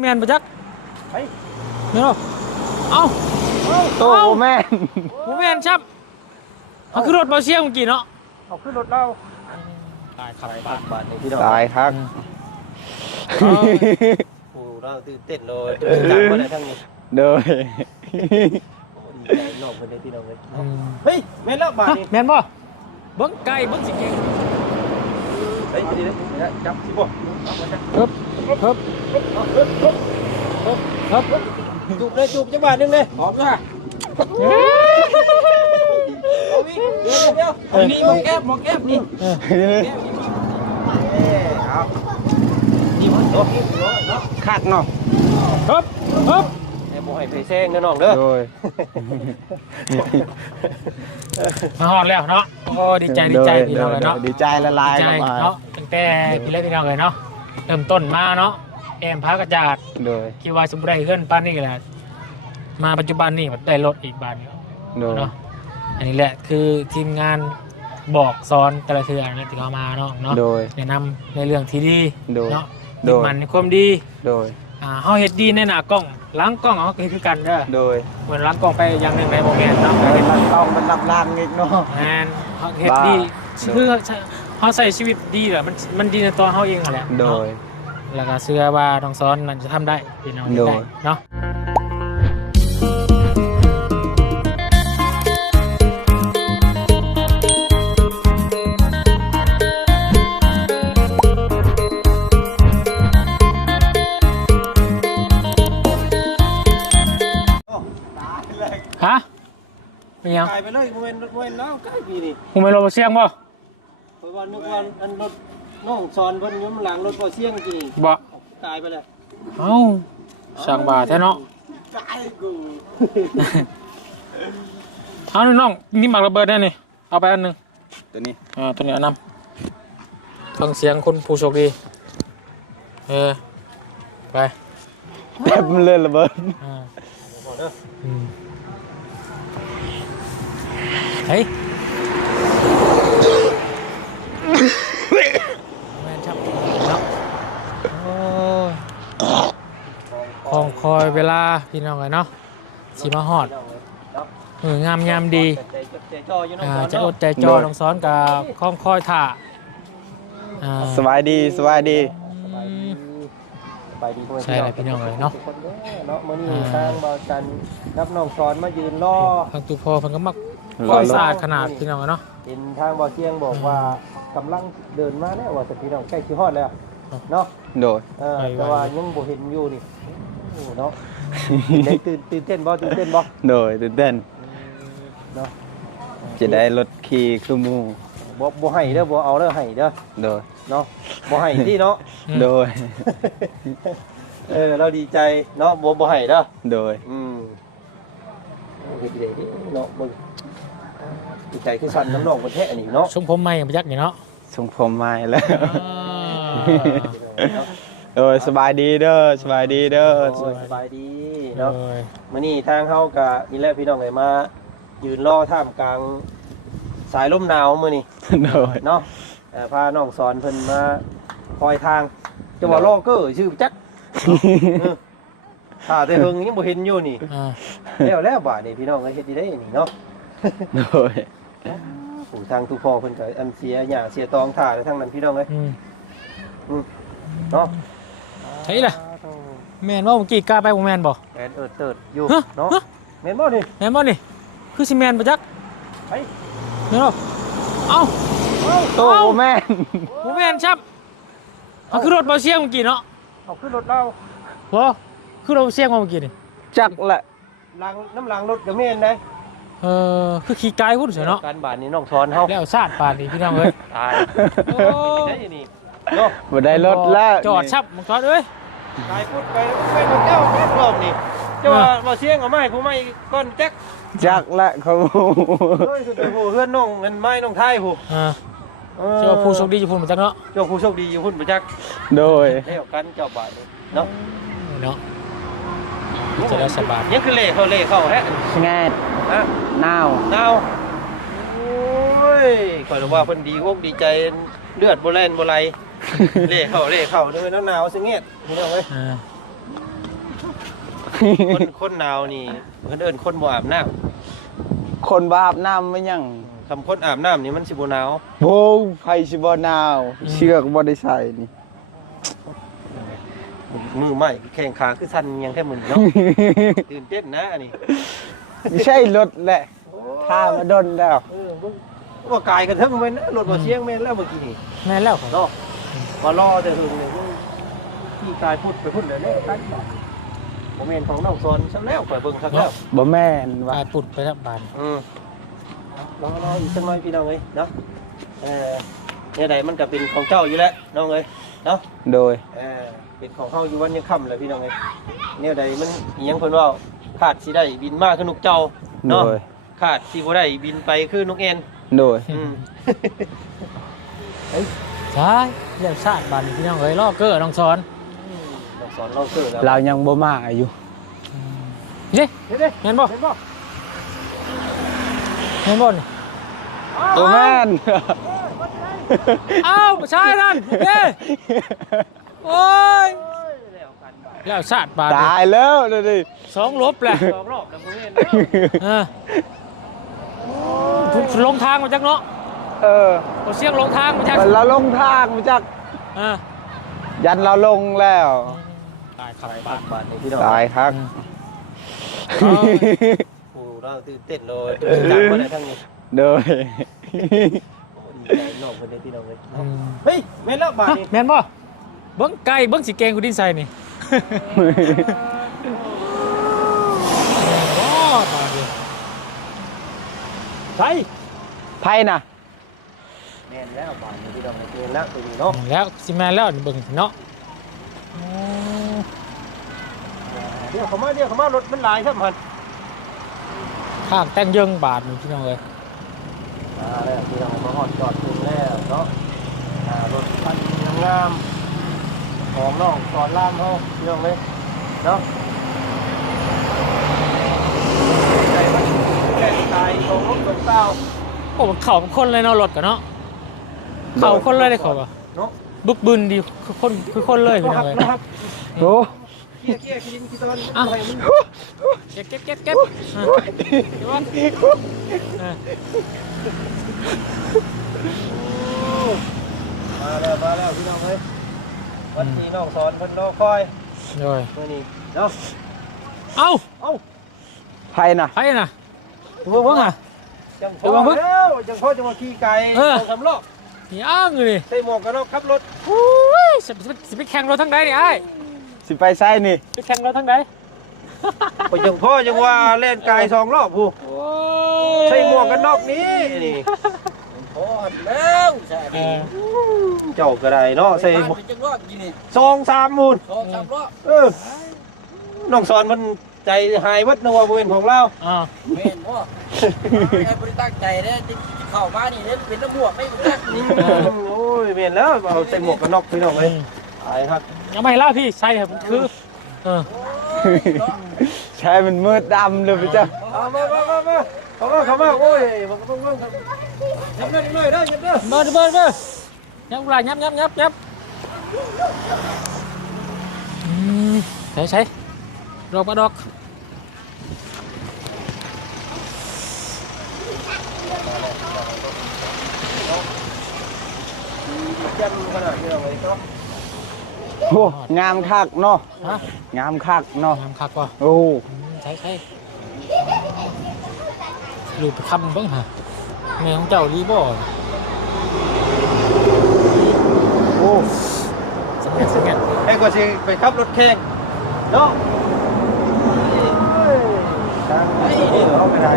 แมนปะจักเฮ้ยเนาะเอ้าโตแม่นผมแมนชับเขาขึ้นรถเบาเชียงเมื่อกี้เนาะเอาขึ้นรถเราตายครับบาทนี่พี่น้อง ตายครับโอ้เราตื่นเต้นเลยจังมาได้ทั้งนี้เด้อดีใจนอกคนได้พี่น้องเลยเฮ้ยแม่นแล้วบาทนี่แมนบ่เบิ้งไก่เบิ้งสิเก่งเฮ้ยดีเลยจับสิบ่ครับครับครับจูบเลยจูบจังบาทนึงเลยหอมด้วยเอาวิเดี๋ยวนี่มองแก้มนี่เอานี่มันโดนเนาะคักเนาะครับครับไอ้บ่ให้ไปแซงนะน้องเด้อโดยมาฮอดแล้วเนาะโอ้ดีใจพี่น้องเลยเนาะดีใจละลายเนาะตั้งแต่พี่เล็กพี่น้องเลยเนาะเริ่มต้นมาเนาะแอมพากระจาดโดยคิดว่าสมบูรณ์เพื่อนป้านนี่แหละมาปัจจุบันนี่ได้รถอีกบ้านเนาะอันนี้แหละคือทีมงานบอกสอนแต่ละเทือที่เขามาเนาะแนะนำในเรื่องที่ดีเนาะดีมันในความดีโดยเขาเฮ็ดดีในหน้ากล้องล้างกล้องเขาคือกันเด้อโดยเหมือนล้างกล้องไปอย่างหนึ่งในโมเมนต์เนาะเห็นล้างกล้องมันรับล่างอีกเนาะแมนเขาเฮ็ดดีคือเขาใส่ชีวิตดีแหละมันดีในตัวเขาเองแหละโดยแล้วก็เชื่อว่าน้องซ้อนนั่นจะทำได้พี่น้องได้เนาะฮะเป็นยังกลายไปเลยโมเมนต์แล้วใกล้ปีนี่ผมไม่รถเสียงบ่เพราะว่านึกว่าอันรถน้องซอนเพิ่นย้ำหลังรถบ่เสียงจริงบ่ตายไปเลยเอ้าสั่งบาทแท้เนาะตายกู เอาน้องนี่หมักระเบิดแน่นี่เอาไปอันนึงตัวนี้ตัวนี้เอานำฟังเสียงคนผู้โชคดีไปแป๊บมันเลยระเบิดเฮ้ยแม่นชับเนาะโอ้ยของคอยเวลาพี่น้องเลยเนาะสีมาฮอดงามยามดีจะอดใจจอน้องซ้อนกับคล้องคอยถ่าสบายดีใช่เลยพี่น้องเลยเนาะมื้อนี้ทางบ่จันรับน้องซ้อนมายืนรอทางตูพอเพิ่นก็มักคอยสะอาดขนาดพี่น้องเนาะเห็นทางบ่เชียงบอกว่ากำลังเดินมาแล้วว่าพี่น้องใกล้สิฮอดแล้วเนาะโดยแต่ว่ายังบ่เห็นอยู่นี่เนาะได้ตื่นเต้นบ่โดยตื่นเต้นเนาะจะได้รถขี่คือหมู่บ่ให้เด้อบ่เอาเด้อให้เด้อโดยเนาะบ่ให้ที่เนาะโดยเราดีใจเนาะบ่ให้เด้อโดยดีใจเนาะมึงดีใจคือสั่นน้ำนองประเทศอันนี้เนาะทรงผมใหม่ไปยักนี่เนาะทรงผมใหม่แล้วสบายดีเด้อสบายดีเนาะมื้อนี้ทางเฮาก็นี่แหละพี่น้องเอ้ยมายืนรอท่ามกลางสายลมหนาวมื้อนี้เนาะพาน้องสอนเพิ่นมาคอยทางจะว่าลอเกอร์ชื่อจักถ้าแต่เพิ่งยังบ่เห็นอยู่นี่แล้วบาดนี้พี่น้องเอ้ยเฮ็ดได้นี่เนาะโดยผู้ทางทุกพ่อเพิ่นก็อันเสียหญ้าเสียตองถ่าแล้วทั้งนั้นพี่น้องเอ้ยเนาะใช่ล่ะแม่นบ่เมื่อกี้กล้าไปบ่แม่นบ่แม่นเติดอยู่เนาะแม่นบ่นี่คือสิแม่นบ่จักเฮ้ยแม่นบ่เอ้าโตแม่นบ่แม่นชับเอาขึ้นรถเบาเชียงเมื่อกี้เนาะเอาขึ้นรถเราบ่ขึ้นรถเชียงมาเมื่อกี้นี่จักแหละน้ำล้างรถก็แม่นได้คือขี่ไกลพุ่นเสียเนาะการบาดนี้น้องทอนเฮาแล้วซาดปานนี่พี่น้องเอ้ยตายได้นี่เนาะบ่ได้รถแล้วจอดชับมึงทอนเอ้ยตายพูดไปเจ้ารอบนี่เจ้าว่าเสียงเอาไม้ผู้ไม้ก้อนแจ๊กจักละเขาเฮ้ยสุดโหเฮือนน้องเงินไม้น้องไทยผู้เจ้าผู้โชคดีอยู่พุ่นมาจักเนาะเจ้าผู้โชคดีอยู่พุ่นมาจักโดยแล้วกันเจ้าบาดเนาะจะได้สบายยังคือเล่เข้าแฮะแง่นาวโอ้ยข่อยรู้ว่าเพิ่นดีอกดีใจเลือดบ่แล่นบ่ไหลเล่เข้าเด้อหนาวๆซิเงียดพี่น้องเอ้ย คนหนาวนี่เพิ่นเอิ้นคนบ่อาบน้ำ คนบาอาบน้ำไม่ยัง คำคนอาบน้ำนี่มันสิบ่หนาว โบไฟสิบ่หนาวเชือกบ่ได้ใส่นี่ มือใหม่แข่งขาคือสั่นยังแค่มือเนาะ ตื่นเต้นนะอันนี้ ไม่ใช่รถแหละข้ามาดนแล้ว มึงว่ากายกันเทั้งแม่นนะรถบ่เชียงแม่นแล้วเมื่อกี้นี่ แม่นแล้วครับ เนาะมารอแต่ถึงนี่ที่กายพูดไปพูดเลยเนี่ยกายบ่แม่นของน้องซอนซะแล้วข่อยเบิ่งคักแล้ว บ่แม่น บา ว่า ดปุดไปแล้วบาน รออีกสักหน่อยพี่น้องเอ้ยเนาะเนี่ยใดมันก็เป็นของเจ้าอยู่แล้วน้องเอ้ยเนาะ โดย เป็นของเฮาอยู่วันยังค่ำเลยพี่น้องเอ้ยเนี่ยใดมันอิหยังเพิ่นว่าขาดสิได้บินมาคือนกเจ้า โด เนาะ ย ขาดสิบ่ได้บินไปคือนกเอ็น โดย ใช่เรียกชาติบานพี่น้องเอ้ยลอกเกอร์น้องสอน น้องสอนเราเกิดแล้ว เรายังบ่มาอยู่ เย้ เด้ แม่นบ่ เห็นบ่ แม่นบ่นี่ บ่แม่น อ้าวใช่นั่นเย้โอ้ย แล้วกันบ่ แล้วชาติบาน ตายแล้วเดี๋ยวดิ สองลบแหละ สองรอบแล้วบ่เห็นแล้ว ลงทางมาจากเนาะ เออ เอาเสียงลงทางมาจาก เราลงทางมาจาก อ่า ยันเราลงแล้ว ตายครับ บาทบาทนี่พี่น้อง ตายครับ โอ้เราตื่นเต้นเลยจังมาได้ทั้งนี้ โดย ดีใจน้องเพิ่นได้พี่น้องเลยเฮ้ยแม่นแล้วบาทนี่ แม่นบ่เบิ้งไก่เบิ้งสีแกงกูดินใส่นี่โอ้บาดเดียว ใช่ ไพ่น่ะ แม่นแล้วบาทนี่พี่น้องแม่นแล้วตัวนี้เนาะ แล้วสิแม่นแล้วนี่เบิ้งเนาะโอ้ เดี๋ยวเขามารถมันหลายครับมัน ข้างแต่งเยิงบาทนี่พี่น้องเอ้ย แล้วพี่น้องมาฮอดจอดถึงแล้วเนาะรถคันงามๆของน้องสอนรามเฮาพี่น้องเลยเนาะใจมันแรงตายของรถของเต้า โอ้มันเข่าเป็นคนเลยเนาะรถกันเนาะเข่าคนเลยได้เข่าอ่ะ เนาะ บึกบึนดีคือคนเลยพี่น้องเอ้ย นะครับ โอ้ เกี้ยกินกินตอน อ่ะ ให้มัน เก็บเดี๋ยวก่อนอ่ะ มาแล้วพี่น้องเอ้ยวันนี้น้องสอนเพิ่นรอคอย โดย มื้อนี้เนาะ เอ้า ไพ่น่ะ ไปน่ะเบิ้งอ่ะ จังพอแล้วจังพอจะมาขี่ไก่ เออ 2-3รอบ นี่อ้างเลย ใส่หมวกกันน็อกขับรถ สิไปแข่งรถทั้งใดนี่ไอ้ สิไปไส้นี่ ไปแข่งรถทั้งใด ไปจังพ่อจังว่าเล่นไก่2รอบผู้ โอ้ ใส่หมวกกันน็อกนี้นี่พอแล้วใช่ เออ เจ้าก็ได้เนาะใส่หมวก จังรอบกินนี่ 2-3มูล 2-3รอบ น้องสอนมันใจหายวัดนะว่าบ่เป็นของเรา อ่า แม่นบ่ไอ้บริตั้งใจเด้ที่เข้ามานี่เด้เป็นน้ำหมวกไม่เป็นจักนี่ โอ้ยเป็นแล้วเอาใส่หมวกกันน็อกพี่น้องเลยตายครับ ยังไม่เล่าพี่ใช่ครับมันคือเออ ใช่มันมืดดำเลยพี่เจ้า เอามาเข้ามาโอ้ยมันก็ต้องครับยับเด้อหน่อยเด้อยับเด้อ เบอร์ยับไรยับใช่ดอกมาดอก จับขนาดนี้เอาไว้ครับ โอ้งามคักเนาะ ฮะ งามคักเนาะ ทำคักป่ะ โอ้ ใช่ลูกไปคำบ้างฮะแม่ของเจ้ารีบ่ โอ้ สังเกต ให้กว่าสิไปขับรถแข่งเนาะทางไหนนี่เอาไปได้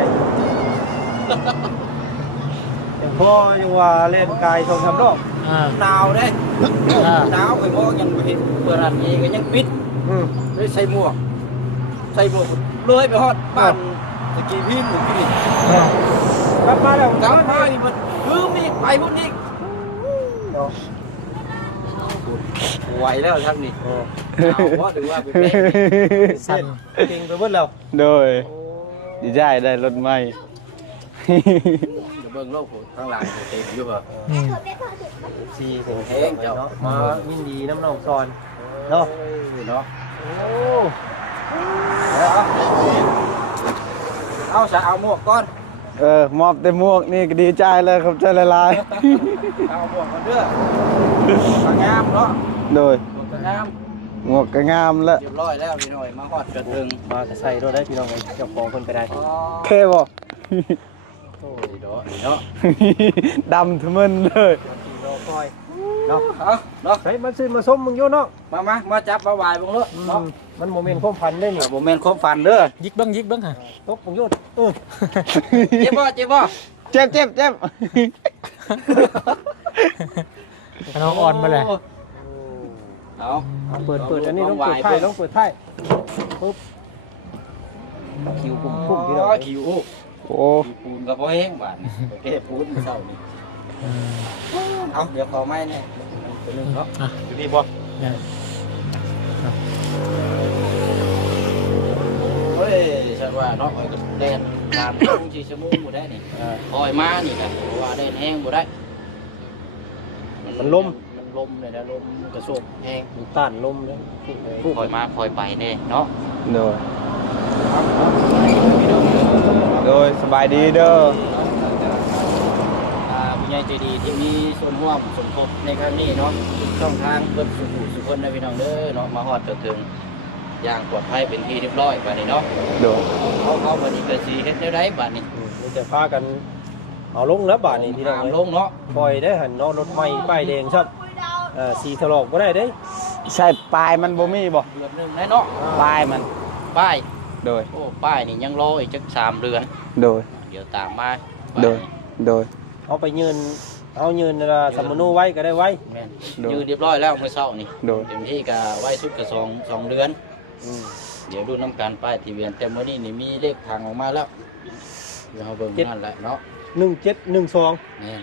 อย่างพ่อยังว่าเล่นกาย2-3รอบ อ่า หนาวเด้ อ่า หนาวไปบ่ยังบ่เห็นเปิดร้านเองก็ยังปิดเลยใส่หมวกเลยไปฮอดบ้านตะกี้พี่หมู่พี่นี่ กลับมาแล้ว กลับมานี่มันลืมอีกไปพุ่นอีกไหวแล้วท่านนี่หนาวเพราะถึงว่าเป็นแม่ สั่น เก่งไปเบิดแล้ว โดยดีใจได้รถใหม่ เดี๋ยวเบิ่งโลกข้างหลังเต็มอยู่บ่ อืม สี่เสียงเพลงเนาะมายินดีน้ำน้องซอนเนาะ เนาะ โอ้ จะเอาหมวกก่อน มอบแต่หมวกนี่ก็ดีใจเลยครับใจละลาย เอาหมวกก่อนเด้อหมวกก็งามเนาะ โดย หมวกก็งาม หมวกก็งามแล้ว เรียบร้อยแล้วพี่น้อยมาฮอดจนถึง มาจะใส่ด้วยได้พี่น้องเจ้าของเพิ่นก็ได้ เท่บ่ โอ้ยเนาะ ดำทะมึนเลย รอคอยเนาะ เอาเนาะ เฮ้ยมันซื้อมาส้มมึงอยู่เนาะ มาจับมาไหวบังเนาะเนาะ มันโมเมนต์ความพันได้นี่ บ่แม่นความฝันเด้อ ยิกเบิ้งฮะ ตบมึงอยู่ เจ็บบ่ เจ็บ น้องอ่อนมาเลย เอา เปิดอันนี้ต้องเปิดไพ่ต้องเปิดไพ่ปุ๊บคิวพุ่มพี่น้อง คิว โอ้ ปูนก็บ่แห้งบาดโอเคปูนเศร้านี่เอาเดี๋ยวขอไม้เนี่ยตัวนึงเนาะ อ่ะ อยู่นี่บ่ เนี่ย เฮ้ยฉันว่าเนาะไอ้ก็แดน3 ชั่วโมงบ่ได้นี่คอยมานี่นะเพราะว่าแดนแห้งบ่ได้มันลมเลยนะลมกระโชกแห้ง มันต้านลมเลย คอยมาคอยไปเด้เนาะ โดยสบายดีเด้อ ผู้ใหญ่ใจดีที่มีส่วนร่วมสมทบในครั้งนี้เนาะทุกช่องทางเพิ่มสุขุสุขคนนะพี่น้องเด้อเนาะมาฮอดจนถึงอย่างปลอดภัยเป็นที่เรียบร้อยบัดนี้เนาะ โดย เขาบัดนี้ก็สิเฮ็ดแนวใดบัดนี้ มันจะพากันเอาลงแล้วบาทนี่พี่น้อง ตามลงเนาะ ปล่อยได้หันเนาะรถใหม่ป้ายแดงครับสีถลอกบ่ได้เด้ ใช่ปลายมันบ่มีบ่ เดือนหนึงแน่เนาะ ปลายมัน ป้าย โดย โอ้ป้ายนี่ยังรออีกจัก3 เดือน โดย เดี๋ยวตามมา โดย โดย เอาไปยืนเอายืนสมมนูไว้ก็ได้ไว้ แม่น โดย ยืนเรียบร้อยแล้วเมื่อเช้านี่ โดย เต็มที่ก็ไว้สุดก็2 เดือน เดี๋ยวดูน้ำการป้ายทะเบียนแต่เมื่อนี้นี่มีเลขทางออกมาแล้วเดี๋ยวเราเบิ่งนั่นแหละเนาะ 1712 นี่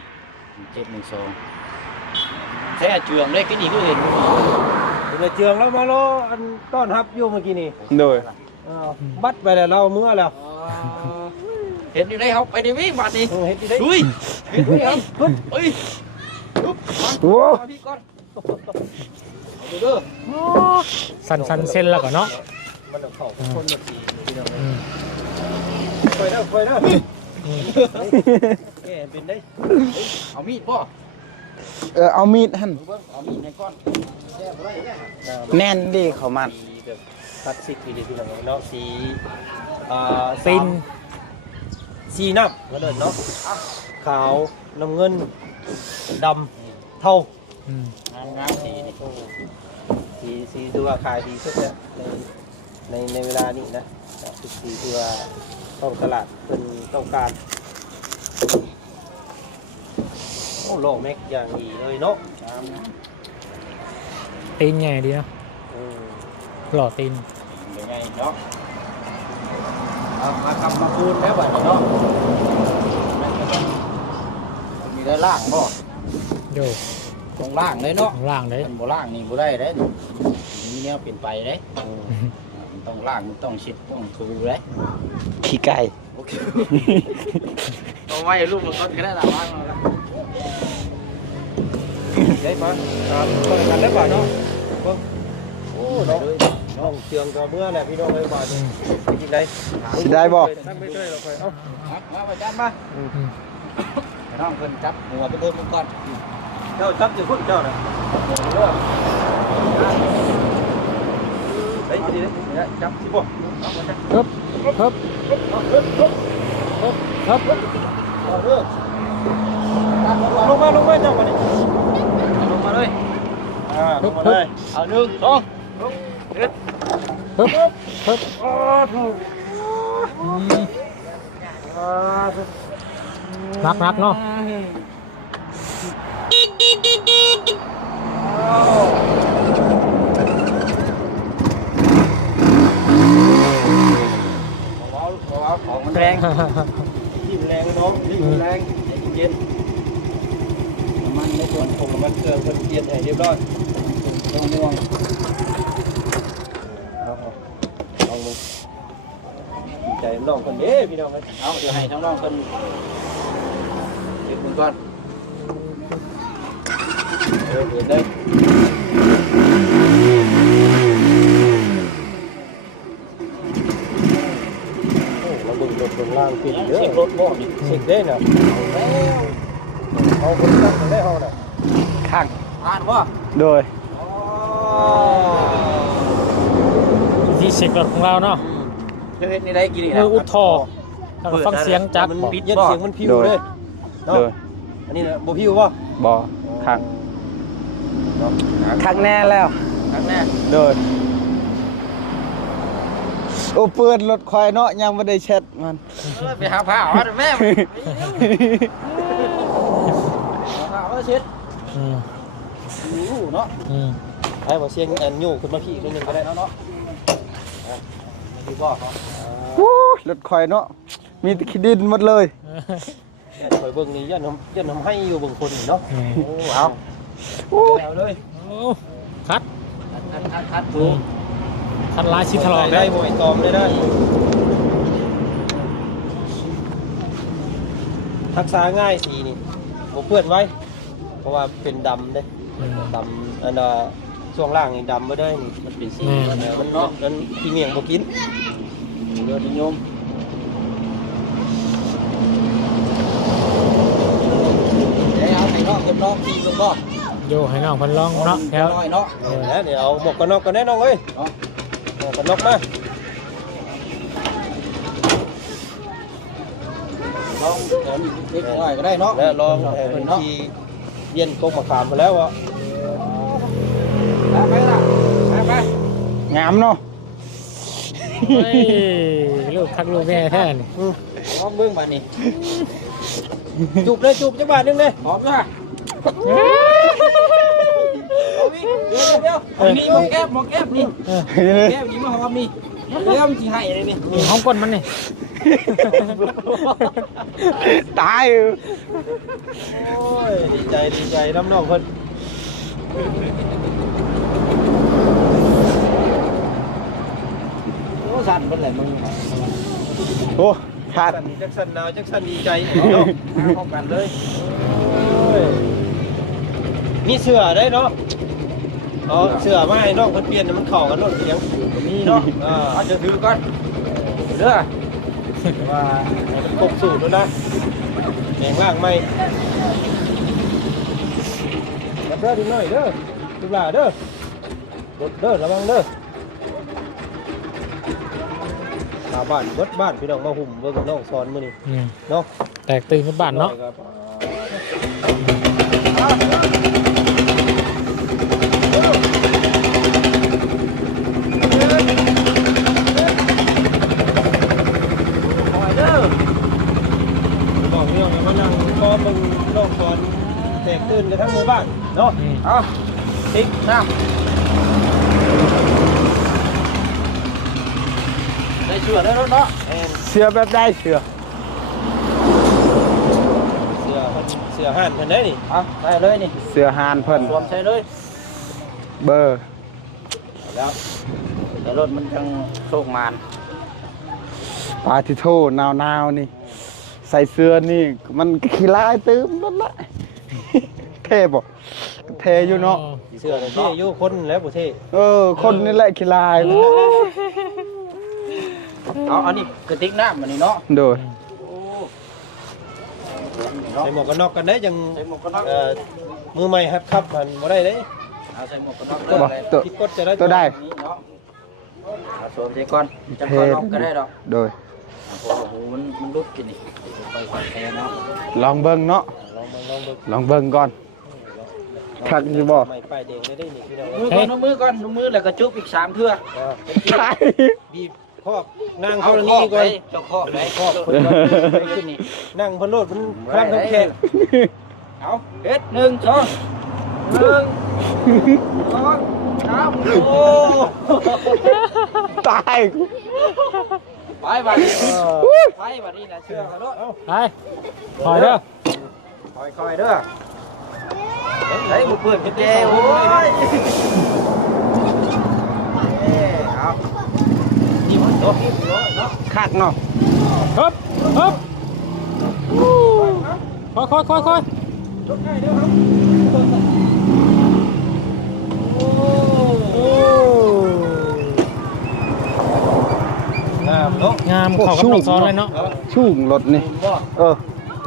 712แท้เจืองได้ก็นี่ก็เห็น เจืองแล้วมาล้ออันต้อนรับอยู่เมื่อกี้นี่ โดย บัดไปแล้วเราเมื่อแล้ว เห็นอยู่ในเขาไปในวิ่งบาดนี่ เฮ็ดดีได้ ดุยเห็นด้วยครับเฮ้ยปุ๊บ โอ้ มาพี่ก่อนเอาเด้อ สันเส้นแล้วก็เนาะ มันเข้าคนละสีพี่น้องค่อยเด้อแกเป็นได้ เอามีดป่ะ เอามีดหั่น เอามีดในก้อนแซ่บเลยเนี่ย แน่นดีเขามัน สีแบบคลาสสิกดีพี่น้องเนาะสี ปิน สีน้ำก็เดินเนาะขาวน้ำเงินดำเทา งามสีนี่ สีที่ว่าขายดีสุดเนี่ยในเวลานี้นะสีที่ว่าต้องตลาดเป็นต้องการโอ้โลแม็กอย่างดีเลยเนาะ ตีนใหญ่ดีเนาะหล่อตีน ยังไงเนาะเอามาขับมาปูนแล้วบัดนี้เนาะมีได้ล่างบ่ โย ตรงล่างเลยเนาะ ข้างล่างเลย มันบ่ล่างนี่บ่ได้เด้มีแนวเปลี่ยนไปเด้มันต้องล่างมันต้องชิดต้องทูเด้ ขี้ไก่ โอเคเอาไว้รูปมันต้นก็ได้ละว่างแล้ว ได้ปะครับเปิดกันได้ป่ะเนาะโอ้เนาะน้องเชียงก็เมื่อแหละพี่น้องเลยป่ะนี่กินได้ สิได้บ่ นั่งไม่ได้เราไปเอ้า มาไปจับมาน้องเพิ่นจับหัวไปเพิ่มก่อน เจ้าจับจะพุ่นเจ้าน่ะเฮ้ยดีเลยจับสิบ่ ฮึบฮึบฮึบ ลงมาเจ้ามาดิลงมาเลยลงมาเลย เอา1 2 ฮึบฮึบ โอ้ถูก นักเนาะ ของมันแรงยิ่งแรงน้องยิ่งแรงเย็นมันในส่วนของมันเครื่องเพิ่นเปลี่ยนให้เรียบร้อยต้องม่วงลองดูใจน้องคนนี้พี่น้องกัน เอาเดี๋ยวให้น้องๆเพิ่นเก็บมือก่อนเดือดได้โอ้เราบึงรถบึง ล่างปิดเด้อรถบ่เช็คได้น่ะเอาคนตั้งได้เฮาน่ะ ข้าง ผ่านบ่ โดย ที่เช็ครถของเราเนาะ จะเฮ็ดนี่ได้กี่นี่ มื นะ ออุดท่อแล้วก็ฟังเสียงจักร มัน บอก ปิดเย็นเสียงมันพิวเลยเนาะ โดย อันนี้น่ะบ่พิวบ่ บ่ข้าง เนาะ ข้างแน่แล้ว ครั้งแรก โดยโอ้เปิดรถคอยเนาะยังไม่ได้เช็ดมัน ไปหาผ้าเอาแม่ผ้าเอาเช็ด อืม รู้เนาะ อืม ไอ้บ่เสียงอันอยู่ขึ้นมาพี่นิดนึงก็ได้ เนาะดูบ่เนาะ โอ้รถคอยเนาะมีแต่ขี้ดินหมดเลย เนี่ยคอยเบิ่งนี่ยันทำให้อยู่เบิ่งคนนี่เนาะ อืม โอ้เอา โอ้ย เอาเลย โอ้คัด คัดถูก คัดลายชิดถลอก ได้ ได้ บ่ไอ้ตอมได้รักษาง่ายสีนี่บ่เปื้อนไว้ เพราะว่าเป็นดำเด้ อืม ดำอันช่วงล่างนี่ดำบ่ได้นี่ มันเป็นสี มันมันขี้เมียงบ่กิน เดือดนิยมเดี๋ยวเอาไปนอกกับนอกทีกับนอก โยให้น้องเพันลองเนาะแถว น้อยเนาะ เดี๋ยวเอาหมวกกันน็อกกันแน่น้องเอ้ยหมวกกันน็อกมา ลองเล็กน้อยก็ได้เนาะ แล้วลองเป็นทีเย็นกงมะขามไปแล้วอ่ะ ไปล่ะไป งามเนาะ เฮ้ยลูกคักลูกแม่แท้นี่ พร้อมเบิ่งบัดนี้ จูบเลยจูบจังหวะนึงเลย พร้อมจ้ะเดี๋ยวนี่หมอแก้มนี่แก้มนี่มาหอมนี่เดี๋ยวมันสิให้เลยนี่ นี่ห้องก้นมันนี่ ตาย โอ้ยดีใจน้ำน้องเพิ่น โอ้สั่นเป็นไรมึง โอ้ขาด จักสันหนาวจักสันดีใจเนาะ พร้อมกันเลย มีเสื้อได้เนาะอ๋อเสื้อมาให้น้องเพิ่นเปลี่ยนมันเข้ากันโลดเสียง นี่เนาะเอาจะถือก่อนเด้อ ว่าให้มันครบสูตรแล้วนะแหงล่างไหมรับเด้อดีหน่อยเด้อลูกหลาเด้อรถเด้อระวังเด้อมาบ้านเบิดบ้านพี่น้องมาหุ่มเบิ่งน้องสอนมื้อนี้ อืม เนาะ แตกตื่นขึ้นบ้านเนาะ บอกเรื่องมานั่งก็มึงน้องสอนแตกตื่นกันทั้งหมู่บ้านเนาะ อืม เอาติ๊กน้ำได้เชื่อได้รถเนาะ เสือแบบได้เสือ เสือห่านกันได้นี่ เอาได้เลยนี่ เสือหานเพิ่น รวมใช้เลย เบอร์ แล้วแต่รถมันจังโชคมาน ปาทิโทหนาวนี่ ใส่เสื้อนี่มันขี้ลายตื้มนั่นแหละ เท่บ่เท่อยู่เนาะ เสือเท่อยู่คนแล้วบ่เท่ คนนี่แหละขี้ลาย เอาอันนี้กระติกน้ำอันนี้เนาะ โดย ใส่หมวกกันน็อกกันได้ยัง ใส่หมวกกันน็อก มือใหม่ฮัดครับมันบ่ได้เด้ เอาใส่หมวกกันน็อก บ่ เลย ตัว พี่กดจะได้ ตัวได้ นี่เนาะเอาสวมใส่ก่อนจังก่อนน็อกก็ได้ดอก โดย โอ้โหมันลุกกินนี่ไปใส่แทนเนาะ ลองเบิ่งเนาะ ลองเบิ่ง ลองเบิ่งก่อน คักสิบ่ ไม่ป้ายแดงได้นี่พี่น้อง มือก่อนแล้วก็จุ๊บอีก3เทื่อ ใช่ บีบคอกนั่งธรณีก่อน เจ้าคอกไหนคอก ขึ้นนี่ นั่งพนโลดมันพลังทั้งแขน เอาเฮ็ด1 2 1 2 3โอ้ ตาย ไปบัดนี้ไปบัดนี้นะเชื่อเขาเนาะ ไปถอยเด้อ คอยเด้อไหนบุเปิดกระเจโอ้ยเอานี่มันโตเนาะ คักเนาะ ฮึบฮึบค่อย รถง่ายเด้อครับ โอ้ งาม งามเข้ากับน้องซ้อนเลยเนาะ ชุ่มรถนี่เออ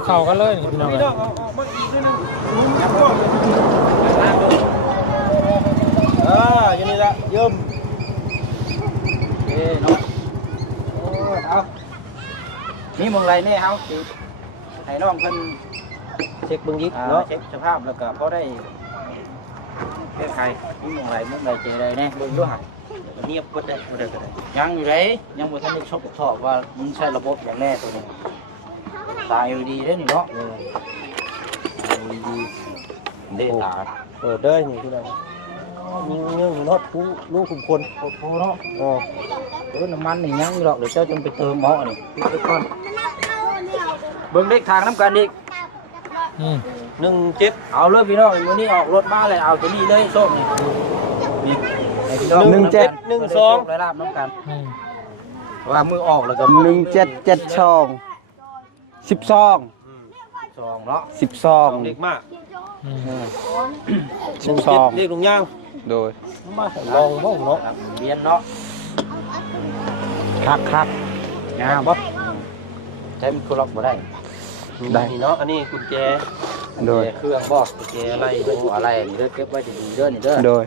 เข้ากันเลยพี่น้อง พี่ เอ้ น้อย งเอามาอีกด้วยนะอย่างนี้ละเยิ่ม เนาะโอ้ยเอานี่มองไรเนี่ยเฮาสิให้น้องเพิ่น เช็คเบิ่งอีก เนาะ เนาะ เช็คสภาพแล้วก็พอได้แก้ไขนี่มองไรมุกใดเจใดแน่เบิ่งด้วยหา เงียบก็ได้ก็ได้ก็ได้ ยังอยู่ไหนยังบ่ทันได้ชอบทอบว่ามึงใช้ระบบอย่างแน่ตัวนี้ตายดีเด้อนี่เนาะเด้ตา เปิดได้นี่พี่น้องยิงเงี้ยน็อตผู้ลูกขุมคน โอ้โหเนาะ อ๋อ น้ำมันนี่ยังอยู่หรอกเดี๋ยวเจ้าจงไปเติมหม้อนี่ปิดก่อนเบิ่งเลขทางน้ำกันอีก อืม 17 เอาเลยพี่น้องวันนี้ออกรถมาเลยเอาตัวนี้เลยส้มนี่ให้พี่น้อง 17 ได้รับน้ำกัน อืม ว่ามือออกแล้วก็ 1772 12 ซองเนาะ เล็กมาก อืม เล็กลงย่าง โดย มาลองบ้างเนาะ เบียนเนาะ คัก งามปะใช้มันคือล็อกบ่ได้ ได้ นี่เนาะอันนี้กุญแจ โดย เครื่องบ่ กุญแจอะไร โอ้อะไรนี่เด้อเก็บไว้ดีๆเด้อนี่เด้อ โดย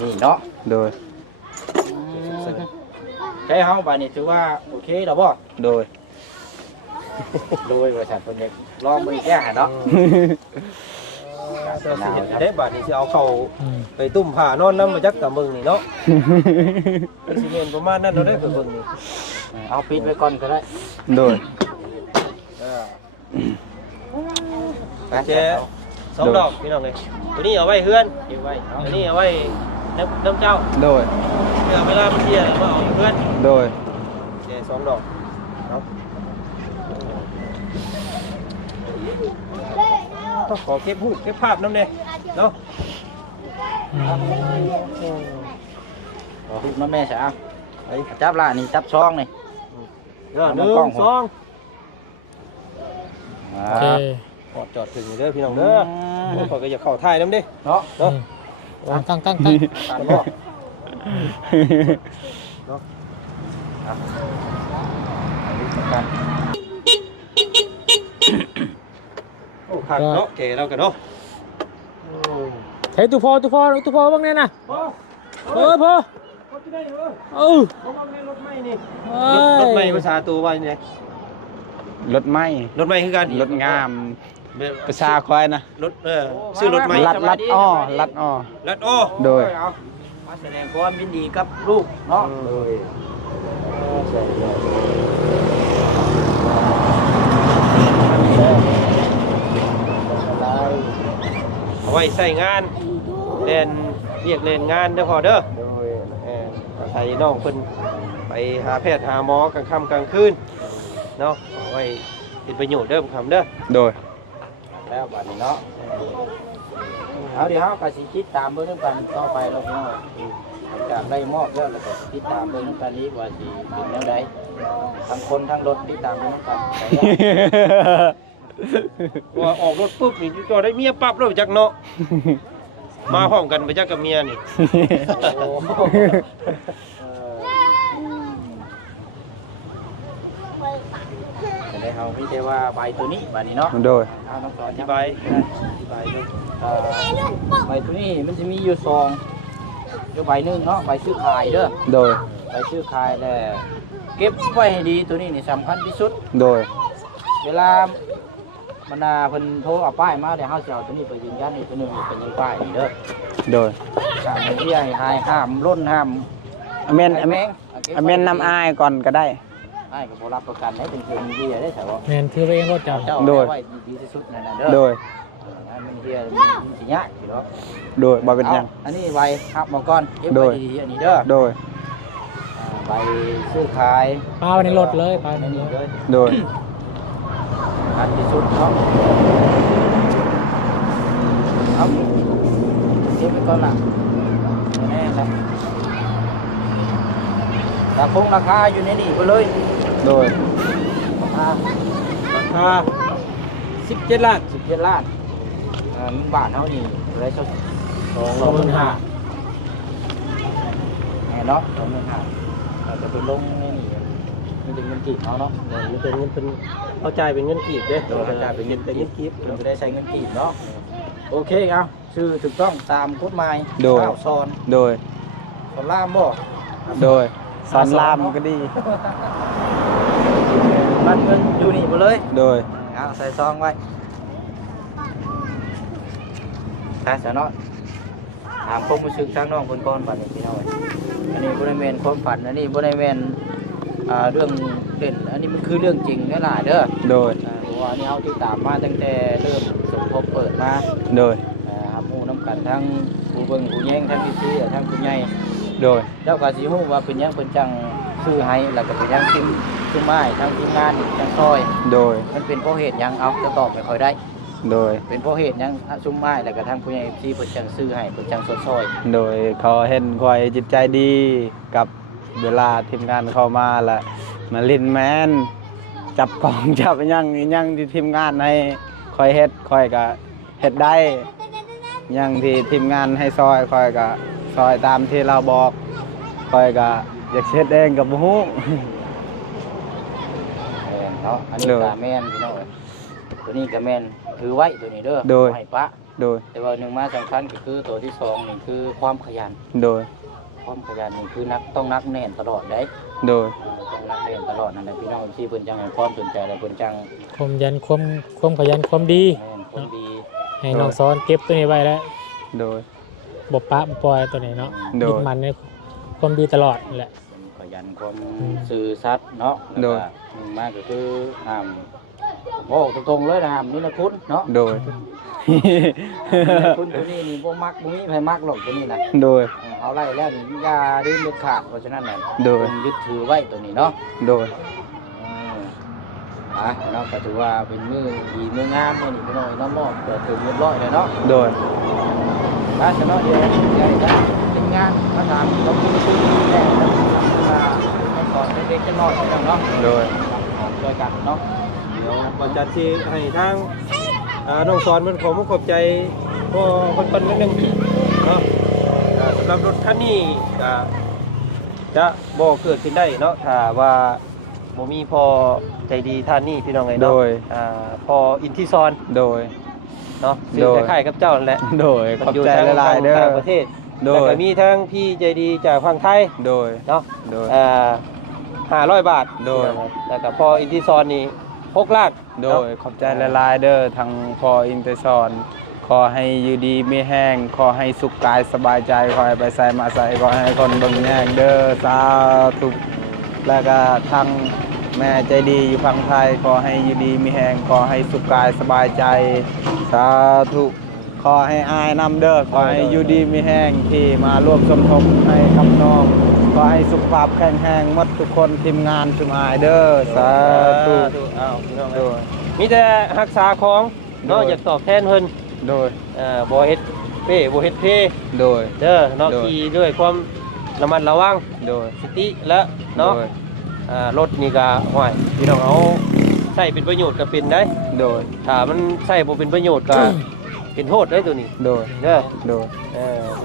นี่เนาะ โดย ใช้เฮาบาดนี้ถือว่าโอเคแล้วบ่ โดย โดยบริษัทเพิ่นอยากลองบ่อีกแค่เนาะ ได้บาทนี่สิเอาเข้า อืม ไปตุ่มผ้านอนน้ำมาจักกับมึงนี่เนาะเป็นสิเมนประมาณนั้นเราได้กับมึงนี่ เอาปิดไว้ก่อนก็ได้ โดย กุญแจ2 ดอกพี่น้องเลยตัวนี้เอาไว้เฮือน เก็บไว้เนาะ ตัวนี้เอาไว้น้ำเจ้า โดย เวลามันเที่ยแล้วมาเอาอยู่เฮือน โดย กุญแจ2 ดอกเนาะต้องขอเก็บรูปเก็บภาพน้ำเนี่ยเนาะ อืม ปิดมาแม่ซะไอ้จับล่ะนี่จับช่องนี่ 1 2 โอเค กอดจอดถึงอยู่เด้อพี่น้องเด้อขอยก็อยากเข้าท้ายน้ำดิ เนาะ เนาะ ตั้ง ตามบ่ โอ้ขาดเนาะเก๋เรากันเนาะ เฮ้ยตุพอบ้างเนี่ยนะพอเออ รถที่ได้เหรอ เออ รถไม่นี่ เอ้ย รถไม่ภาษาตัวว่าไง รถไหม้ รถไม่คือกัน รถงามประชาควายนะ รถซื้อรถไม่ ลัดอ้อลัดอ้อ ลัดอ้อ โดย เอามาแสดงความยินดีกับลูกเนาะ เอาไว้ใส่งานเล่นเรียกเล่นงานเด้อพอเด้อใส่น้องเพิ่นไปหาแพทย์หาหมอกลางค่ำกลางคืนเนาะเอาไว้เป็นประโยชน์เด้อคำเด้อ โดย แล้วบัดนี้เนาะเอาเดี๋ยวเฮาก็สิคิดตามเบิ่งนำกันต่อไปแล้วเนาะจากได้มอบแล้วก็คิดตามเบิ่งนำกันนี้ว่าสิเป็นแนวใดทั้งคนทั้งรถติดตามเบิ่งนำกัน ว่าออกรถปุ๊บนี่ก็ได้เมียปั๊บแล้วจักเนาะมาพร้อมกันไปจักกับเมียนี่ จะได้เฮามีแต่ว่าใบตัวนี้บัดนี้เนาะ โดย เอาต้องสอน อธิ จัง บายอธิบายด้วย ใบตัวนี้มันจะมีอยู่ซองอยู่ใบหนึงเนาะใบซื้อขายเด้อ โดย ใบซื้อขายแล้วเก็บไว้ให้ดีตัวนี้นี่สำคัญที่สุด โดย เวลาบรรดาเพิ่นโทรเอาป้ายมาเดี๋ยวเฮาสิเอาตัวนี้ไปยืนยันอีกตัวหนึงเป็นยังป้ายนี่เด้อ โดย ห้ามเที่ยหายห้ามล้นห้าม อเมนอเมนนำอายก่อนก็ได้ อ้ายก็บ่รับประกันให้เป็นเพียงเที่ยได้ใช่บ่ แมนถือไปเองรถจับ เจ้า โดย เอาไว้ดีที่สุดนั่นน่ะเด้อ โดย มันเที่ยมันสิยากอยู่เนาะ โดยบ่เป็นหยัง อาอันนี้ใบครับมาก่อนเก็บ โด ไว้ ย ดีๆอันนี้เด้อ โดย ใบซื้อขาย ปลาไว้ในรถเลยปลา อัน ใน นี้ รถ เด้อ โดย อันที่สุดเนาะเอาเก็บไว้ก่อนล่ะแน่ครับราคาอยู่ในนี่ไปเลย โดย ราคา ราคา17 ล้าน 17 ล้านบาทเท่านี้อะไรสัก 25,000 แน่เนาะ25,000 จะเป็นลงนี่มันเป็นเงินกีบเขาเนาะ มันเป็นเงินเป็นเข้าใจายเป็นเงินกีบเด้ โดยเข้าใจเป็นเงิน เป็นเงินกีบ เราจะได้ใช้เงินกีบเนาะโอเคเอาชื่อถูกต้องตามกฎหมาย โดย ข้าวซอน โดย ซอนล่ามบ่ โดยสอนรามก็ดี บัตรเงินอยู่นี่หมดเลย โดย เอาใส่ซองไว้ใช่เสียเนาะถามความรู้สึกทางน้องคนก่อนบัดนี้พี่น้องอันนี้บริเวณความฝันอันนี้บริเวณเรื่องเด่นอันนี้มันคือเรื่องจริงนี่แหละเด้อ โดย เพราะว่านี่เอาที่ตามมาตั้งแต่เริ่มสมทบเปิดมา โดย ครับหมู่น้ำกันทั้งผู้เบิ่งผู้แย่งทั้งพี่ซีทั้งผู้ใหญ่ โดย เจ้าก็สิฮู้ว่าเป็นหยังเพิ่นจังซื้อให้แล้วก็เป็นหยังทีมไม้ทั้งทีมงานจังซอย โดย มันเป็นเพราะเหตุหยังเอาจะตอบไม่ค่อยได้ โดย เป็นเพราะเหตุหยังซุมไม้แล้วก็ทั้งผู้ใหญ่ที่เพิ่นจังซื้อให้เพิ่นจังสดซอย โดยเขาเห็นคอยจิตใจดีกับเวลาทีมงานเข้ามาละมาลินแมนจับกล่องจับอิหยังที่ทีมงานให้คอยเฮ็ดคอยก็เฮ็ดได้อิหยังที่ทีมงานให้ซอยคอยก็ซอยตามที่เราบอกคอยก็อยากเฮ็ดเองกับบ่ฮู้ เนาะอันนี้ โดย ก็แม่นพี่น้องเอ้ยตัวนี้ก็แม่นถือไว้ตัวนี้เด้อ โดย บ่ให้ปะ โดย แต่ว่าหนึ่งมาสำคัญก็คือตัวที่สองนี่คือความขยัน โดย ความขยันนี่คือต้องนักแน่นตลอดได้ โดย ต้องนักเรียนตลอดนั่นแหละพี่น้องที่เพิ่นจังให้ความสนใจและเพิ่นจัง ความขยันความดี แม่นคนดี ให้น้องซ้อนเก็บตัวนี้ไว้แล้ว โดย บ่ปะบ่ปล่อยตัวนี้เนาะ โดย ยึดมันในความดีตลอดนั่นแหละ ขยันความสื่อสัตย์เนาะ โดย แล้วก็หนึ่งมากก็คือห้ามบอกตรงๆเลยนะห้ามนี่นะคุณเนาะ โดย คุณตัวนี้นี่บ่มักบ่มีไผมักหรอกตัวนี้นะ โดย เอาไล่แล้วนี่อย่าดื้อเด็ดขาดเพราะฉะนั้นน่ะ โดย เพิ่นยึดถือไว้ตัวนี้เนาะ โดย เนาะก็ถือว่าเป็นมือดีมืองามมื้อนี้พี่น้องเนาะมอบเปิดเผยเรียบร้อยแล้วเนาะ โดย ถ้าจะเนาะเดี๋ยวเป็นงานมาถามเราคุยแน่แล้วมาสอนเด็กๆจะน้อยจังเนาะ โดย ช่วยกันเนาะ เดี๋ยวบรรจัดที่ให้ทางน้องสอนมันขอบใจพ่อคนนิดนึงเนาะสำหรับรถคันนี้ก็จะบ่เกิดขึ้นได้เนาะถ้าว่าบ่มีพ่อใจดีท่านนี้พี่น้องไง โด เนาะ ย พ่ออินทิซอน โดย เนาะซื้อคล้ายๆกับเจ้านั่นแหละ โดย ขอบใจหลายๆเด้อ ต่างประเทศ โด แล้ว ย ก็มีทั้งพี่ใจดีจากฝั่งไทย โดย เนาะ โดย 500 บาท โดย แล้วก็พ่ออินทิซอนนี่6 ล้าน โดย ขอบใจหลายๆเด้อทางพออินเตอร์ซอน ขอให้อยู่ดีไม่แห้ง ขอให้สุขกายสบายใจ ขอให้ไปใส่มาใส่ ขอให้คนเบิ่งแห้งเด้อ สาธุ แล้วก็ทางแม่ใจดีอยู่ฝั่งไทย ขอให้อยู่ดีมีแห้ง ขอให้สุขกายสบายใจ สาธุ ขอให้อายนำเด้อ ขอให้อยู่ดีมีแห้งที่มาร่วมสมทบให้กับน้อง ขอให้สุขภาพแข็งแรงหมดทุกคนทีมงานชุมอายเด้อ สาธุ อ้าวพี่น้อง โด เอ้ย ย มีแต่รักษาของเนาะ โดย อยากตอบแทนเพิ่น โดย บ่เฮ็ดเป้บ่เฮ็ดเพ โดย เด้อเนาะ โดย ขี่ด้วยความระมัดระวัง โดย สติและเนาะ โดย รถนี่ก็ห้วยพี่น้องเอาใช้เป็นประโยชน์ก็เป็นได้ โดย ถ้ามันใช้บ่เป็นประโยชน์ก็ เป็นโทษได้ตัวนี้ โดย เด้อ โดย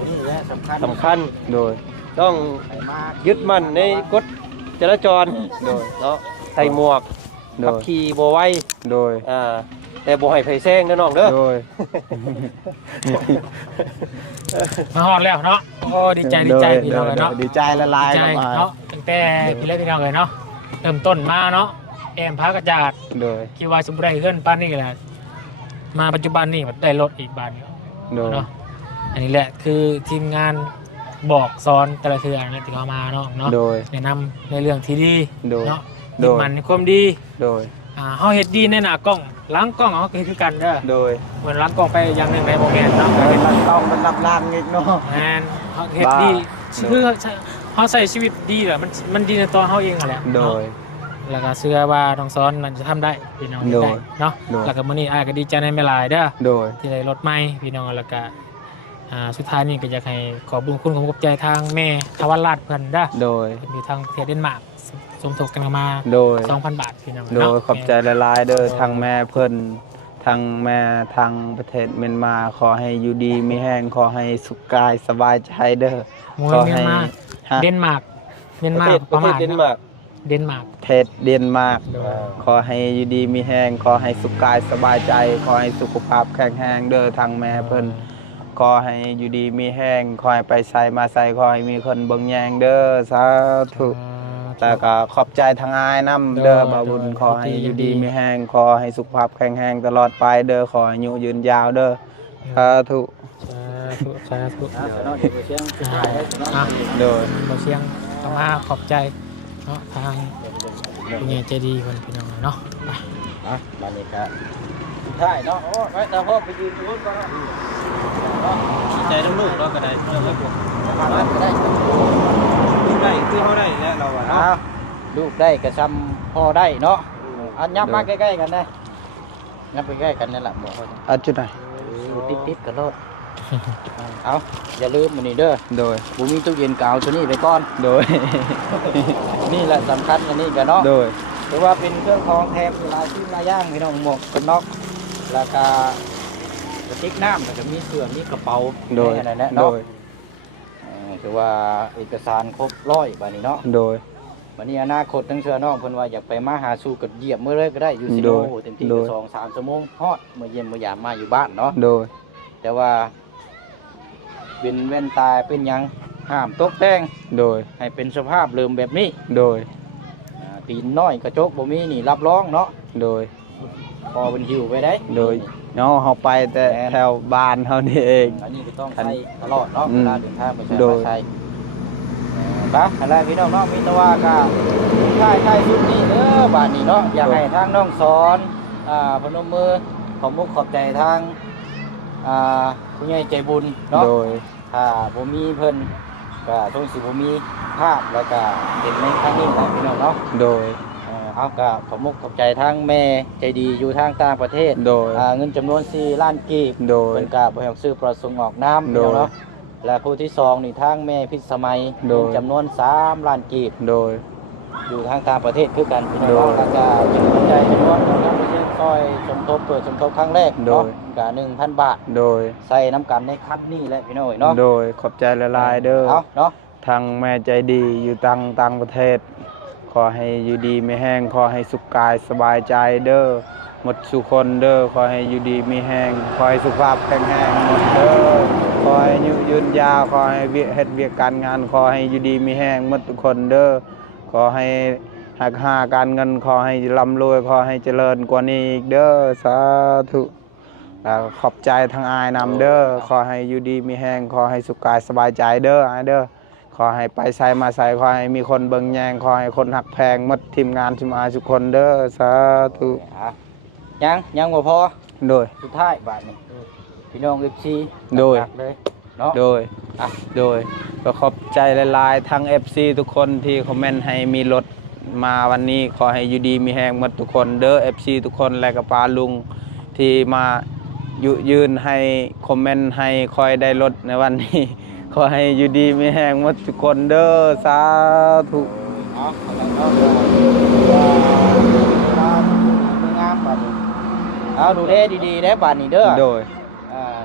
นี่แหละสำคัญ สำคัญ โดย ต้อง ไปมาก ยึดมั่นในกฎจราจร โดย เนาะใส่หมวก โด ขับ ย ขี่บ่ไว โดย แต่บ่ให้ไผแซงเด้อน้องเด้อ โดย มาฮอดแล้วเนาะโอ้ดีใจพี่น้องเลยเนาะ ดีใจละลาย ดีใจ ละลาย เนาะตั้งแต่พี่เล็กพี่น้องเลยเนาะเริ่มต้นมาเนาะแอมพากระจาด โดย คิดว่าสมบูรณ์เกินปานนี้แหละมาปัจจุบันนี่มันได้รถอีกบานเดียว โดย เนาะอันนี้แหละคือทีมงานบอกสอนแต่ละเทื่อนะที่เขามาเนาะเนาะ โดย แนะนำในเรื่องที่ดี โดย เนาะ โด ยึด ย มันในความดี โดย เฮาเฮ็ดดีในหน้ากล้องหล้างกล้องเฮาก็เฮ็ดคือกันเด้อ โดย เหมือนหล้างกล้องไปอย่างหนึงในโมเมนต์เนาะ เป็นรับต้องเป็นรับล่างอีกเนาะ แม่นเฮาเฮ็ดดี บ้า คือเฮาใส่ชีวิตดีแหละมันดีในตัวเฮาเองนั่นแหละ โด เนาะ ย แล้วก็เชื่อว่าน้องซ้อนมันจะทำได้พี่น้อง โดย ได้เนาะ โดย แล้วก็มื้อนี้อ้ายก็ดีใจในเวลาเด้อ โดย ที่ได้รถใหม่พี่น้องแล้วก็สุดท้ายนี่ก็อยากให้ขอบุญคุณของกับใจทางแม่ทวันราชเพิ่นเด้อ โดย เพิ่นอยู่ทางประเทศเดนมาร์กสมทบกันมา โดย 2,000 บาทพี่น้อง โด เนาะ ยขอบใจละลายเด้อทางแม่เพิ่นทางแม่ทางประเทศเมียนมาขอให้อยู่ดีมีแห้งขอให้สุขกายสบายใจเด้อ มว ข ย อ เมียน ให้ มา ฮะ เดนมาร์ก เมียนมา ประเทศเดนมาร์ก เดนมาร์ก เทศเดนมาร์ก โดย ขอให้อยู่ดีมีแห้งขอให้สุขกายสบายใจขอให้สุขภาพแข็งแรงเด้อทางแม่เพิ่นขอให้อยู่ดีมีแห้งขอให้ไปใส่มาใส่ขอให้มีคนเบิ่งแยงเด้อสาธุแล้วก็ขอบใจทางอายน้ำเด้อบ่าวบุญขอให้อยู่ดีมีแห้งขอให้สุขภาพแข็งแรงตลอดไปเด้อขอให้อายุยืนยาวเด้อสาธุ สาธุ เดี๋ยวเราเดี๋ยวไปเชียงสุดท้ายให้เนาะ อ่ะ โดย เราเชียงเข้ามาขอบใจเนาะทางผู้ใหญ่ใจดีคนพี่น้องเนาะไป อ่ะมานี่ครับสุดท้ายเนาะโอ้ไปแต่พ่อไปยืนอยู่ก่อนเนาะ ใจน้ำลูกเราก็ได้เพื่อนเราก็ มาแล้วได้ ได้คือเขาได้แล้วเราอะ อ้าวลูกได้กระซำพอได้เนาะอันยับมาใกล้ๆกันได้ยับไปใกล้กันนั่นแหละบอกเขา เอาจุดไหน ติดกันรถเอาอย่าลืมมันนี่เด้อ โดย บุมีตู้เย็นเก่าตัวนี้ไปก่อน โดย นี่แหละสำคัญอันนี้กันเนาะ โดย หรือว่าเป็นเครื่องทองแถมลายชิ้นลายย่างพี่น้องหมวกกันน็อกราคากระติกน้ำแล้วก็มีเสื้อมีกระเป๋า โดย อะไรนะ โด เนาะ ย คือว่าเอกสารครบ100บาทนี้เนาะ โดย วันนี้อนาคตทั้งเชื่อน้องเพิ่นว่าอยากไปมาหาสู่กับเยี่ยมเมื่อไรก็ได้อยู่สิ โด โน ย เต็มที่ โด ก็ ย 2-3 ชั่วโมงฮอดเมื่อเยี่ยมเมื่อยามมาอยู่บ้านเนาะ โดย แต่ว่าเป็นแว่นตาเป็นหยังห้ามตกแต่ง โดย ให้เป็นสภาพเริ่มแบบนี้ โดย ตีนน้อยกระจกบ่มีนี่รับรองเนาะ โดย พอเป็นหิวไปได้ โดย เนาะเฮาไปแต่แถวบ้านเฮานี่เอง อันนี้ก็ต้องใช้ตลอดเนาะ อื เว ม ลาเดินทางไปใช้ โดย มาใช้ปะอะไรพี่น้องเนาะมีแตะว่าก็ใช่ชุดนี้เด้อบาดนี้เนาะอยากให้ทางน้องสอนพนมมือขอบมุกขอบใจทางผู้ใหญ่ใจบุญเนาะ โดย ถ้าบ่มีเพิ่นก็ต้องสิบ่มีภาพแล้วก็เห็นในครั้งนี้แหละพี่น้องเนาะ โดย เอาก็ขอบมุกขอบใจทางแม่ใจดีอยู่ทางต่างประเทศ โดย เงินจำนวน4 ล้านกีบ โดย เป็นการบริหารซื้อประสงค์ออกน้ำ โดย เนาะและผู้ที่2นี่ทางแม่พิษสมัย โดย เงินจำนวน3 ล้านกีบ โดย อยู่ทางต่างประเทศคือกันพี่น้อง โดย แล้วก็เป็นกำลังใจให้น้องทางประเทศซอยสมทบเปิดสมทบครั้งแรก โดย เนาะก็ 1,000 บาท โดย ใส่น้ำกันในคันนี้แหละพี่น้องเนาะ โดย ขอบใจละลายๆเด้อ เอาเนาะ ทางแม่ใจดีอยู่ต่างประเทศ ขอให้อยู่ดีไม่แห้ง ขอให้สุขกายสบายใจเด้อ หมดสุคนเด้อ ขอให้อยู่ดีมีแห้ง ขอให้สุขภาพแข็งแรงหมดเด้อ ขอให้ยืนยาว ขอให้เฮ็ดเวียกการงาน ขอให้อยู่ดีมีแห้งหมดทุกคนเด้อ ขอให้หักหาการเงิน ขอให้ร่ำรวย ขอให้เจริญกว่านี้อีกเด้อ สาธุ ขอบใจทางอายนำเด้อ ขอให้อยู่ดีมีแห้ง ขอให้สุขกายสบายใจเด้ออายเด้อ ขอให้ไปใส่มาใส่ขอให้มีคนเบิ่งแยง ขอให้คนหักแพงหมดทีมงานทีมอายทุกคนเด้อ สาธุ ยังบ่พอ โดย สุดท้ายบาทนี้พี่น้องเอฟซี โดย เลยเนาะ โดย โดยก็ขอบใจหลายๆทั้ง FC ทุกคนที่คอมเมนต์ให้มีรถมาวันนี้ ขอให้อยู่ดีมีแห้งหมดทุกคนเด้อ FC ทุกคนและก็ปาลุงที่มายืนให้คอมเมนต์ให้คอยได้รถในวันนี้ ขอให้อยู่ดีมีแห้งหมดทุกคนเด้อ สาธุ เอาแล้วก็งามบาทนี้เอาดูแลดีๆได้บาทนี้เด้อ โดย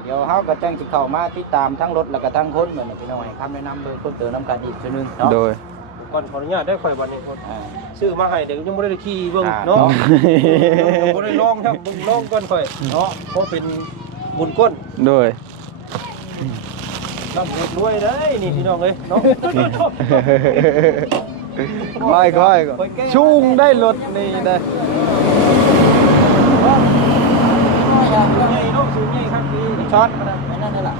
เดี๋ยวเฮาก็จังสิเข้ามาติดตามทั้งรถแล้วก็ทั้งคนเหมือนพี่น้องให้คำแนะนำเบิ่งเพิ่มเติมนํกันอีกทีนึงเนาะ โดย ก่อนขออนุญาตได้ข่อยวันนี้คน อ่า ซื้อมาให้เดี๋ยวยังไม่ได้ขี่เบิ่ง เนาะ เนาะยังไม่ได้ลองครับเบิ่งลองก่อนข่อยเนาะเพราะเป็นบุญก้น โดย ร่ำรวยรวยเด้ยนี่พี่น้องเอ้ยเนาะ ค่อยๆชุ่งได้รถนี่ได้ ใหญ่เนาะสูงใหญ่ครับพี่ ช็อตไปนั่นได้ล่ะ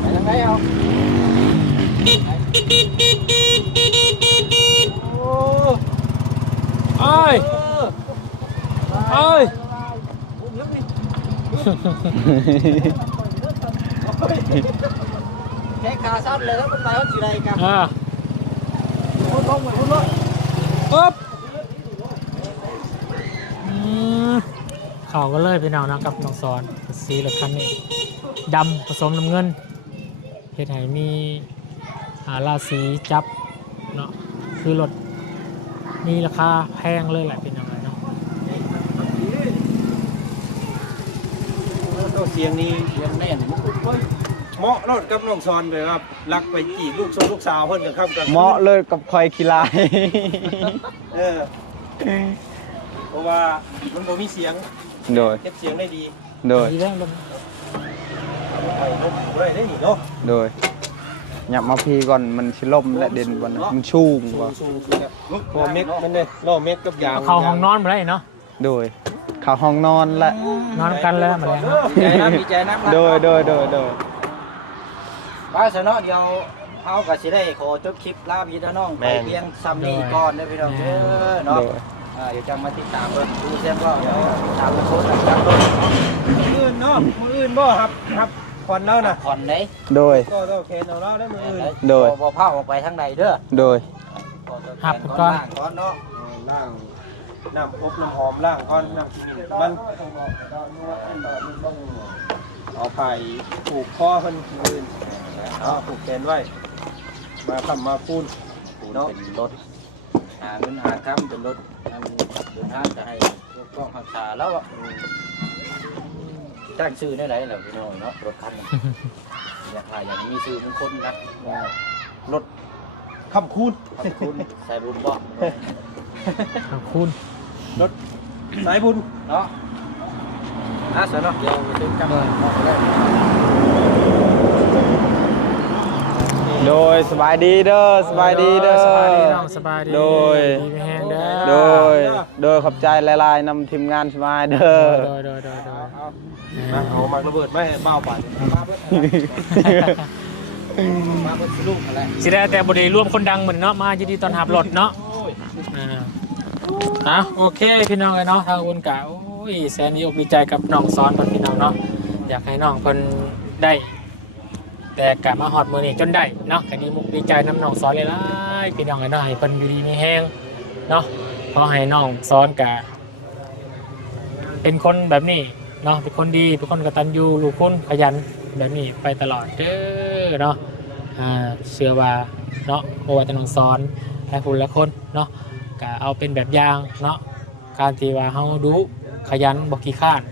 ไปทางไหนเอา โอ้ เอ้ยเอ้ย แค่ขาสั้นเลยแล้วมันไปว่าสิไรกัน คนลงไปคนลง ปึ๊บเขาก็เลยพี่น้องนะกับน้องสอนสีรถคันนี้ดำผสมน้ำเงินเฮ็ดให้มีราศีจับเนาะคือรถมีราคาแพงเลยแหละพี่น้องเนาะ ตัวเสียงนี้ เสียงแน่นมัน เหมาะรถกับน้องซอนเลยครับรักไปจีบลูกสาวเพิ่นกันครับกัน เหมาะเลยกับคอยกีฬา เออเพราะว่ามันบ่มีเสียง โดย เก็บเสียงได้ดี โดย ดีแล้วลง ไปรถบ่ได้นี่เนาะ โดยหยับมาพี่ก่อนมันชิล่มและเด่นบนนะมันชุ่งว่ะ สูงครับล้อเม็กมันเลยล้อเม็กกับยาง เข้าห้องนอนมาได้เนาะ โดยเข้าห้องนอนและ นอนกันแล้วมาแล้ว ดีใจนะ โดย ป้าสนอเดียวเฮาก็สิได้ขอจบคลิปลาพี่น้องไปเพียงซ้ำนี้ก่อนเด้อพี่น้องเด้อเนาะ โดย เดี๋ยวจะมาติดตามเบิ่งดูเช่นก็เดี๋ยวติดตามโค้ชนะครับ มืออื่นเนาะมืออื่นบ่ครับควันแล้วนะ ผ่อนไหน โดย ก็ต้องเคนเอาแล้วได้มืออื่น โดย บ่พาออกไปทางใดเด้อ โดย หับก่อน ก่อนเนาะ ล่างน้ำอบน้ำหอมล่างก้อนน้ำขี้ดินมันเอาไผ่ผูกคอเพิ่นมืออื่นเอาผูกแขนไว้มาทำมาปูน เนาะเป็นรถหาเงินหาคำเป็นรถเดินทางจะให้พวกกล้องรักษาแล้วอ่ะจ้างซื้อได้ไหนล่ะพี่น้องเนาะรถคันนี้อยากถ่ายอย่างมีซื้อเป็นคนนะ รถคำคูณ ขอบคุณใส่บุญบ่ ขอบคุณ รถสายบุญ เนาะสนอเดี๋ยวไปถึงกันเลยออกไปเลย โดยสบายดีเด้อสบายดีเด้อ สบายดีน้องสบายดี โดย ดีไม่แห้งเด้อ โดยขอบใจหลายๆนำทีมงานสบายเด้อ โดย เอามาระเบิดไม่ให้เบ้าไป มาเบิ่งลูกอะไร สิได้แต่บริร่วมคนดังเหมือนเนาะมายินดีตอนหับรถเนาะโอเคพี่น้องเลยเนาะทางอุนกะโอ้ยแสนดีอกดีใจกับน้องซ้อนเพิ่นพี่น้องเนาะอยากให้น้องเพิ่นได้ แต่กะมาฮอดมื้อนี้จนได้เนาะก็ดีมุกดีใจน้ำน้องซ้อนเลยล่ะพี่น้องเลยเนาะให้เพิ่นอยู่ดีมีแห้งเนาะขอให้น้องซ้อนกะเป็นคนแบบนี้เนาะเป็นคนดีเป็นคนกตัญญูรู้คุณขยันแบบนี้ไปตลอดเด้อเนาะเชื่อว่าเนาะโอวัตน้องซ้อนและผู้ละคนเนาะก็เอาเป็นแบบอย่างเนาะการที่ว่าเฮาดูขยันบ่ขี้คร้าน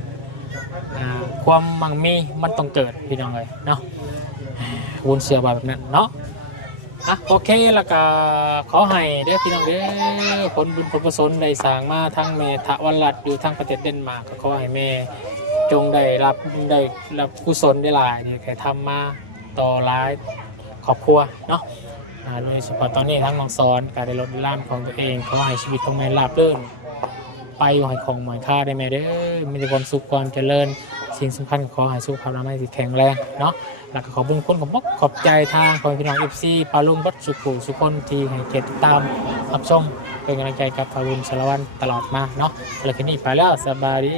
ความมั่งมีมันต้องเกิดพี่น้องเลยเนาะวุ้นเชื่อว่าแบบนั้นเนาะโอเคแล้วก็ขอให้เด้อพี่น้องเด้อผลบุญผลกุศลได้สร้างมาทั้งเมทะวันรัตอยู่ทั้งประเทศเดนมาร์กก็ขอให้แม่จงได้รับกุศลได้หลายเนี่ยแค่ทำมาต่อหลายครอบครัวเนาะโดยเฉพาะตอนนี้ทั้งน้องซ้อนการได้ลดล่ามของตัวเองขอให้ชีวิตของแม่ราบรื่นไปอยู่ให้ของหมายค่าได้แม่เด้อมีแต่ความสุขความเจริญสิ่งสำคัญขอให้สุขภาพร่างกายแข็งแรงเนาะแล้วก็ขอบุญคุณขอบใจทางของพี่น้อง FC ปาลุงบัดสุขุสุคนที่ให้เกียรติตามรับชมเป็นกำลังใจกับปาลุงสารวัตรตลอดมาเนาะแล้วคืนนี้ไปแล้วสบายดี